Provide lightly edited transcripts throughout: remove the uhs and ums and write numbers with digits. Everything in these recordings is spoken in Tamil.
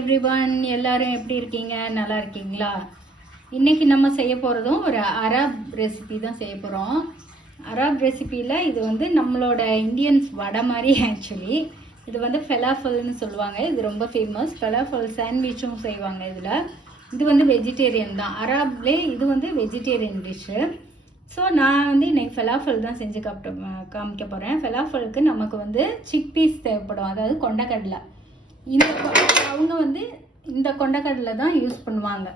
எவ்ரிவன், எல்லாரும் எப்படி இருக்கீங்க? நல்லா இருக்கீங்களா? இன்றைக்கி நம்ம செய்ய போகிறதும் ஒரு அரப் ரெசிபி தான் செய்ய போகிறோம். அரப் ரெசிப்பியில் இது வந்து நம்மளோட இந்தியன்ஸ் வடை மாதிரி. ஆக்சுவலி இது வந்து ஃபெலாஃபல்னு சொல்லுவாங்க. இது ரொம்ப ஃபேமஸ். ஃபெலாஃபல் சாண்ட்விச்சும் செய்வாங்க. இது வந்து வெஜிடேரியன் தான். அரப்லே இது வந்து வெஜிடேரியன் டிஷ்ஷு. ஸோ நான் வந்து இன்றைக்கி ஃபெலாஃபல் தான் செஞ்சு காமிக்க போகிறேன். ஃபெலாஃபலுக்கு நமக்கு வந்து சிக் பீஸ் தேவைப்படும், அதாவது கொண்டக்கடலை. அவங்க வந்து இந்த கொண்டக்கடலை தான் யூஸ் பண்ணுவாங்க,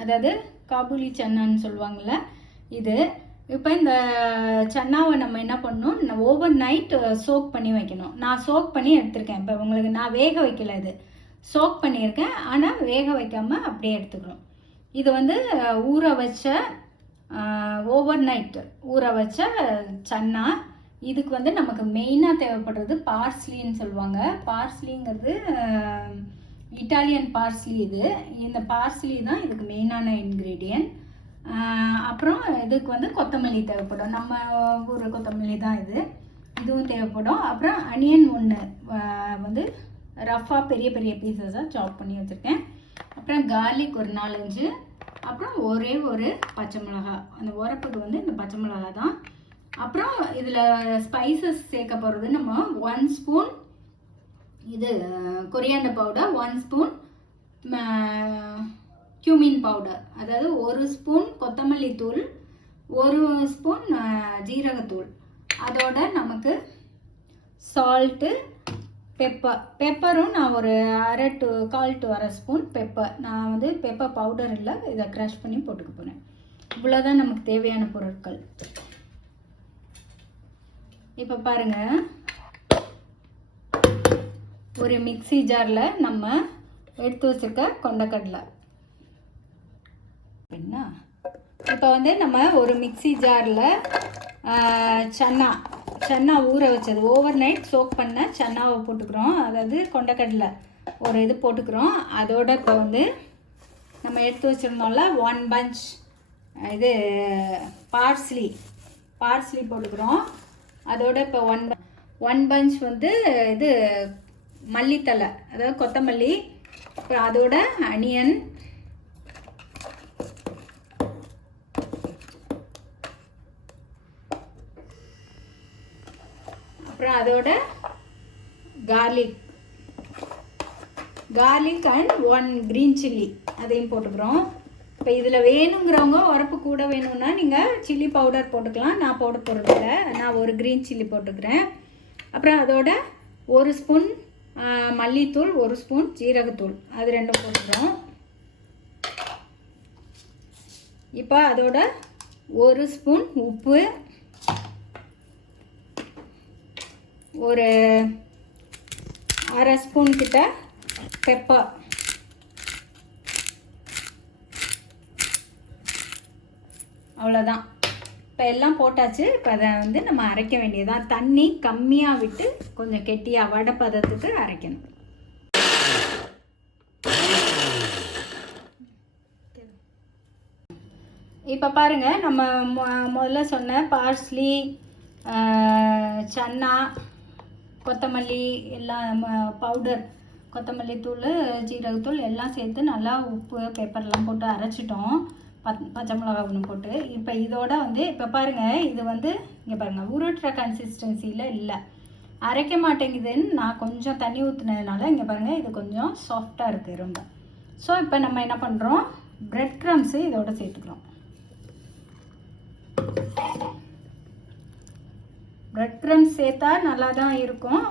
அதாவது காபூலி சன்னான்னு சொல்லுவாங்கள்ல இது. இப்போ இந்த சன்னாவை நம்ம என்ன பண்ணணும், ஓவர் நைட் சோக் பண்ணி வைக்கணும். நான் சோக் பண்ணி எடுத்திருக்கேன். இப்போ உங்களுக்கு நான் வேக வைக்கல, இது சோக் பண்ணியிருக்கேன். ஆனால் வேக வைக்காமல் அப்படியே எடுத்துக்கணும். இது வந்து ஊற வச்ச ஓவர் நைட்டு ஊற வச்ச சன்னா. இதுக்கு வந்து நமக்கு மெயினாக தேவைப்படுறது பார்ஸ்லின்னு சொல்லுவாங்க. பார்ஸ்லிங்கிறது இட்டாலியன் பார்ஸ்லி. இந்த பார்ஸ்லி தான் இதுக்கு மெயினான இன்க்ரீடியன்ட். அப்புறம் இதுக்கு வந்து கொத்தமல்லி தேவைப்படும். நம்ம ஊர் கொத்தமல்லி தான் இதுவும் தேவைப்படும். அப்புறம் அனியன் ஒன்று வந்து ரஃபாக பெரிய பெரிய பீசஸாக சாப் பண்ணி வச்சுருக்கேன். அப்புறம் கார்லிக் ஒரு 4-5. அப்புறம் ஒரே ஒரு பச்சை மிளகா. அந்த உரப்புக்கு வந்து இந்த பச்சை மிளகா தான். அப்புறம் இதில் ஸ்பைசஸ் சேர்க்க போகிறது நம்ம 1 spoon coriander powder, 1 spoon cumin powder, அதாவது 1 ஸ்பூன் கொத்தமல்லி தூள், 1 ஸ்பூன் ஜீரகத்தூள். அதோட நமக்கு சால்ட்டு, பெப்பரும் நான் ஒரு 1/4 to 1/2 ஸ்பூன் பெப்பர். நான் வந்து பெப்பர் பவுடர் இல்லை, இதை க்ரஷ் பண்ணி போட்டுக்க போகிறேன். இவ்வளோதான் நமக்கு தேவையான பொருட்கள். இப்போ பாருங்க, ஒரு மிக்ஸி ஜாரில் நம்ம எடுத்து வச்சுருக்க கொண்டக்கடலை என்ன. இப்போ வந்து நம்ம ஒரு மிக்ஸி ஜாரில் சன்னா ஊற வச்சது, ஓவர் நைட் சோக் பண்ண சன்னாவை போட்டுக்கிறோம். அதாவது கொண்டக்கடலை ஒரு இது போட்டுக்கிறோம். அதோட இப்போ வந்து நம்ம எடுத்து வச்சுருந்தோம்ல 1 bunch பார்ஸ்லி போட்டுக்கிறோம். அதோட இப்போ 1 bunch வந்து மல்லித்தலை, அதாவது கொத்தமல்லி. அப்புறம் அதோட அனியன், அப்புறம் அதோட கார்லிக் அண்ட் 1 green chilli அதையும் போட்டுக்கிறோம். இப்போ இதில் வேணுங்கிறவங்க உரப்பு கூட வேணும்னா நீங்கள் சில்லி பவுடர் போட்டுக்கலாம். நான் போட போகிறதில்ல, நான் ஒரு க்ரீன் சில்லி போட்டுக்கிறேன். அப்புறம் அதோட 1 ஸ்பூன் மல்லித்தூள், 1 ஸ்பூன் ஜீரகத்தூள், அது 2 போட்டுக்கிறோம். இப்போ அதோட 1 ஸ்பூன் உப்பு, ஒரு 1/2 ஸ்பூன் கிட்ட பெப்பர், அவ்வளோதான். இப்போ எல்லாம் போட்டாச்சு. இப்போ அதை வந்து நம்ம அரைக்க வேண்டியதான். தண்ணி கம்மியாக விட்டு கொஞ்சம் கெட்டியாக வடை பதத்துக்கு அரைக்கணும். இப்போ பாருங்கள், நம்ம முதல்ல சொன்ன பார்ஸ்லி, சன்னா, கொத்தமல்லி எல்லாம் பவுடர், கொத்தமல்லி தூள், ஜீரகத்தூள் எல்லாம் சேர்த்து நல்லா உப்பு பெப்பர்லாம் போட்டு அரைச்சிட்டோம். பச்சை மிளகா ஒன்று போட்டு. இப்போ இதோட வந்து இப்போ பாருங்கள், இது வந்து இங்கே பாருங்கள் உருட்டுற கன்சிஸ்டன்சியில் இல்லை, அரைக்க மாட்டேங்குதுன்னு நான் கொஞ்சம் தண்ணி ஊற்றுனதுனால இங்கே பாருங்கள் இது கொஞ்சம் சாஃப்டாக இருக்குது ரொம்ப. ஸோ இப்போ நம்ம என்ன பண்ணுறோம், பிரெட் க்ரம்ஸு இதோட சேர்த்துக்கிறோம். பிரெட் க்ரம்ஸ் சேர்த்தா நல்லா தான் இருக்கும்.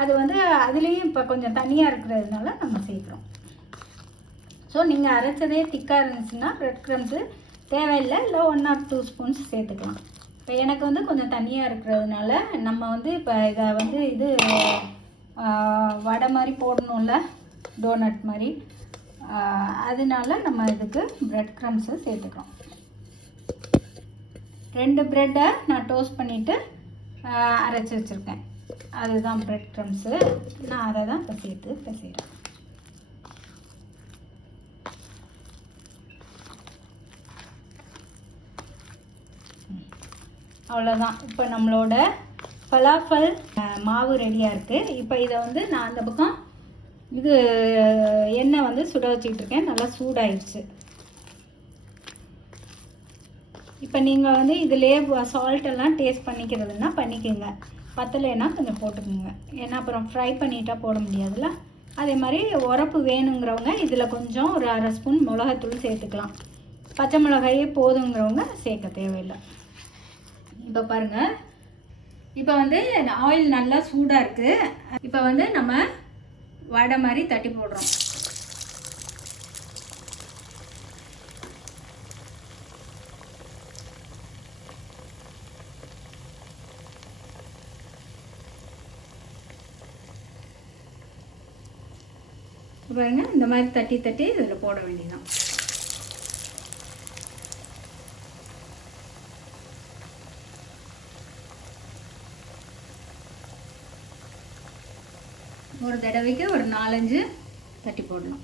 அது வந்து அதுலேயும் இப்போ கொஞ்சம் தனியாக இருக்கிறதுனால நம்ம சேர்க்குறோம். ஸோ நீங்கள் அரைச்சதே திக்காக இருந்துச்சுன்னா பிரெட் க்ரம்ஸு தேவையில்லை, இல்லை 1 or 2 ஸ்பூன்ஸ் சேர்த்துக்கலாம். இப்போ எனக்கு வந்து கொஞ்சம் தனியாக இருக்கிறதுனால நம்ம வந்து இப்போ இதை வந்து வடை மாதிரி போடணும்ல, டோனட் மாதிரி, அதனால நம்ம இதுக்கு பிரெட் க்ரம்ஸை சேர்த்துக்கிறோம். 2 ப்ரெட்டை நான் டோஸ்ட் பண்ணிவிட்டு அரைச்சி வச்சுருக்கேன், அதுதான் பிரெட் க்ரம்ஸு. நான் அதை தான் இப்போ சேர்த்து செய்கிறேன். அவ்வளோதான். இப்போ நம்மளோட ஃபலாஃபல் மாவு ரெடியாக இருக்குது. இப்போ இதை வந்து நான் அந்த பக்கம் இது எண்ணெய் வந்து சுட வச்சுக்கிட்டு இருக்கேன், நல்லா சூடாயிடுச்சு. இப்போ நீங்கள் வந்து இதிலே சால்ட்டெல்லாம் டேஸ்ட் பண்ணிக்கிறதுனா பண்ணிக்கோங்க, பத்தலைன்னா கொஞ்சம் போட்டுக்கோங்க. ஏன்னா அப்புறம் ஃப்ரை பண்ணிட்டா போட முடியாதுல்ல. அதே மாதிரி உரப்பு வேணுங்கிறவங்க இதில் கொஞ்சம் ஒரு 1/2 ஸ்பூன் மிளகாத்தூள் சேர்த்துக்கலாம். பச்சை மிளகாயே போதுங்கிறவங்க சேர்க்க தேவையில்லை. இப்போ பாருங்கள், இப்போ வந்து ஆயில் நல்லா சூடாக இருக்குது. இப்போ வந்து நம்ம வடை மாதிரி தட்டி போடுறோம். பாருங்க, இந்த மாதிரி தட்டி தட்டி இதில் போட வேண்டியதான். ஒரு தடவைக்கு ஒரு 4-5 தட்டி போடணும்.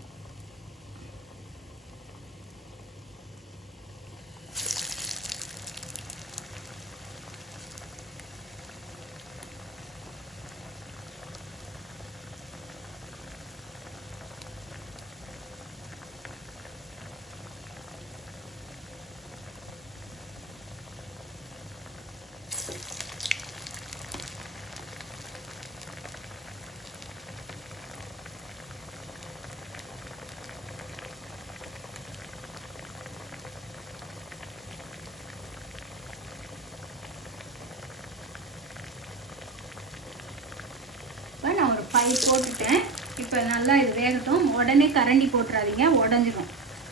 நான் ஒரு 5 போட்டுட்டேன். இப்போ நல்லா இது வேகட்டும். உடனே கரண்டி போட்டுறாதீங்க, உடஞ்சிடும்.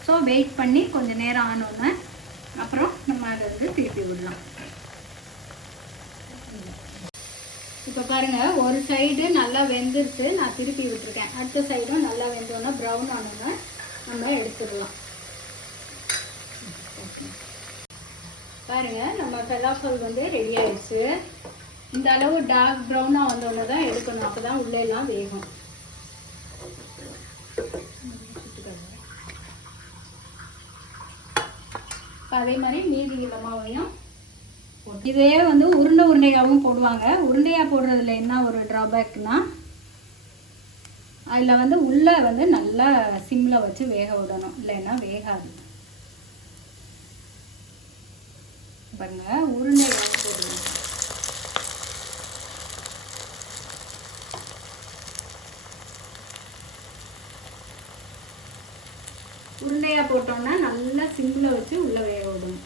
ஸோ வெயிட் பண்ணி கொஞ்சம் நேரம் ஆனோன்னு அப்புறம் நம்ம அதை வந்து திருப்பி விடலாம். இப்போ பாருங்கள், ஒரு சைடு நல்லா வெந்துருச்சு, நான் திருப்பி விட்டுருக்கேன். அடுத்த சைடும் நல்லா வெந்தோன்னா ப்ரௌன் ஆனோன்னா நம்ம எடுத்துடலாம். பாருங்கள், நம்ம ஃபெலாஃபல் வந்து ரெடி ஆயிடுச்சு. இந்த அளவு டார்க் ப்ரௌனாக வந்தோடனே தான் எடுக்கணும், அப்போ தான் உள்ளெல்லாம் வேகும். அதே மாதிரி மீதி இலமாவையும் இதே வந்து உருண்டையாகவும் போடுவாங்க. உருண்டையாக போடுறதுல என்ன ஒரு ட்ராபேக்னா, அதில் வந்து உள்ளே வந்து நல்லா சிம்மில் வச்சு வேக விடணும், இல்லைன்னா வேகாது. பாருங்க, உருண்டையாக போடுவோம். உருண்டையாக போட்டோம்னா நல்லா சிம்மில் வச்சு உள்ளே வேக விடணும்.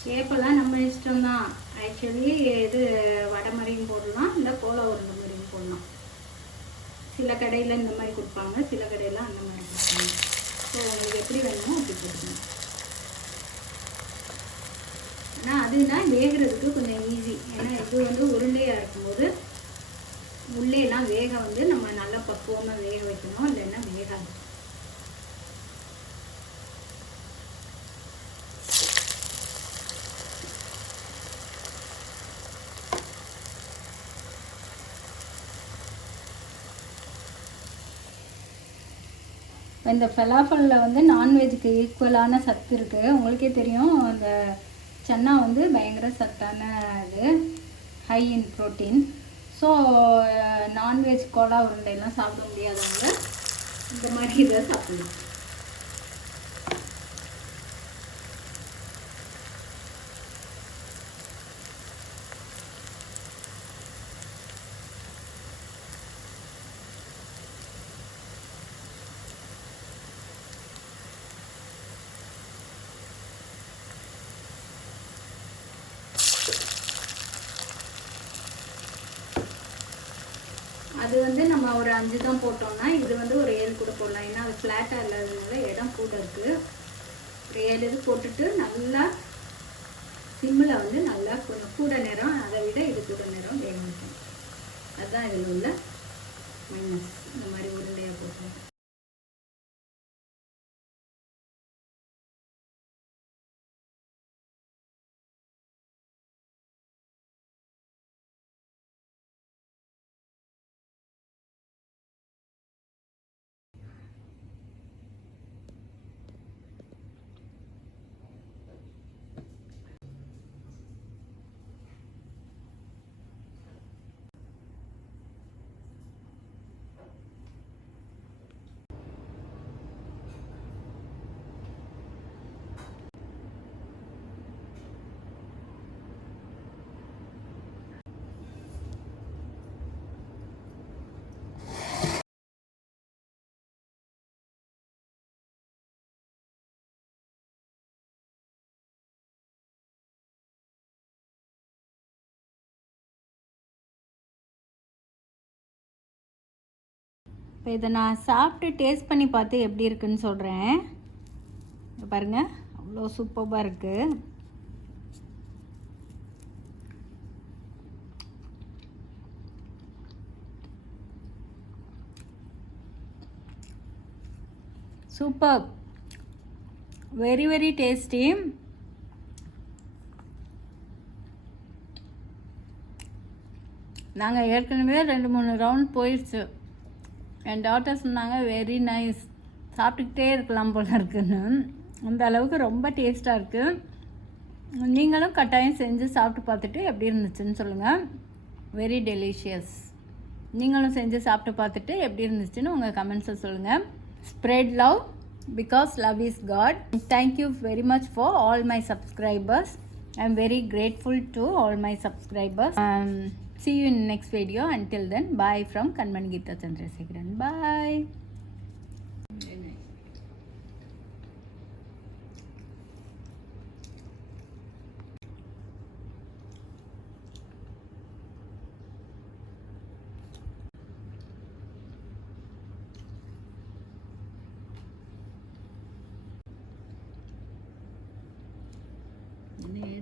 ஷேப்பெல்லாம் நம்ம இஷ்டம்தான். ஆக்சுவலி இது வடை மாதிரியும் போடலாம், இல்லை கோலா உருண்டை மாதிரியும் போடலாம். சில கடையில் இந்த மாதிரி கொடுப்பாங்க, சில கடையில் அந்த மாதிரி கொடுப்பாங்க. ஸோ உங்களுக்கு எப்படி வேணுமோ அப்படி போட்டுக்கணும். ஆனால் அதுனா வேகிறதுக்கு கொஞ்சம் ஈஸி. ஏன்னா இது வந்து உருண்டையாக இருக்கும்போது உள்ளேலாம் வேக வந்து நம்ம நல்லா பக்குவமாக வேக வைக்கணும், இல்லைன்னா வேகாது. இந்த ஃபெலாஃபலில் வந்து நான்வெஜ்ஜுக்கு ஈக்குவலான சத்து இருக்குது. உங்களுக்கே தெரியும், அந்த சன்னா வந்து பயங்கர சத்தான இது, high in protein. So non veg கோலா உருண்டையெல்லாம் சாப்பிட முடியாதவங்க இந்த மாதிரி இதை சாப்பிடலாம். அது வந்து நம்ம ஒரு 5 தான் போட்டோம்னா, இது வந்து ஒரு 7 கூட போடலாம். ஏன்னா அது ஃப்ளாட்டாக இல்லாததுனால இடம் கூட இருக்குது. ஒரு 7 இது போட்டுட்டு நல்லா சிம்மில் வந்து நல்லா கொஞ்சம் கூட நேரம், அதை விட இது கூட நேரம் வேக வைக்கணும். அதுதான் இதில் உள்ள மைனஸ். இந்த மாதிரி உருண்டையாக போட்டு இப்போ இதை நான் சாப்பிட்டு டேஸ்ட் பண்ணி பார்த்து எப்படி இருக்குன்னு சொல்கிறேன். பாருங்கள், அவ்வளோ சூப்பராக இருக்குது. Super, very very tasty. நாங்கள் ஏற்கனவே 2-3 ரவுண்ட் போயிடுச்சு. என் டாட்டர் சொன்னாங்க வெரி நைஸ், சாப்பிட்டுக்கிட்டே இருக்கலாம் போல இருக்குன்னு. அந்த அளவுக்கு ரொம்ப டேஸ்ட்டாக இருக்குது. நீங்களும் கட்டாயம் செஞ்சு சாப்பிட்டு பார்த்துட்டு எப்படி இருந்துச்சுன்னு சொல்லுங்கள். Very delicious. நீங்களும் செஞ்சு சாப்பிட்டு பார்த்துட்டு எப்படி இருந்துச்சுன்னு உங்கள் கமெண்ட்ஸை சொல்லுங்கள். Spread love because love is God. Thank you very much for all my subscribers. I'm very grateful to all my subscribers. See you in next video. Until then, bye from Kanmani Geeta Chandrasekharan. Bye. Ini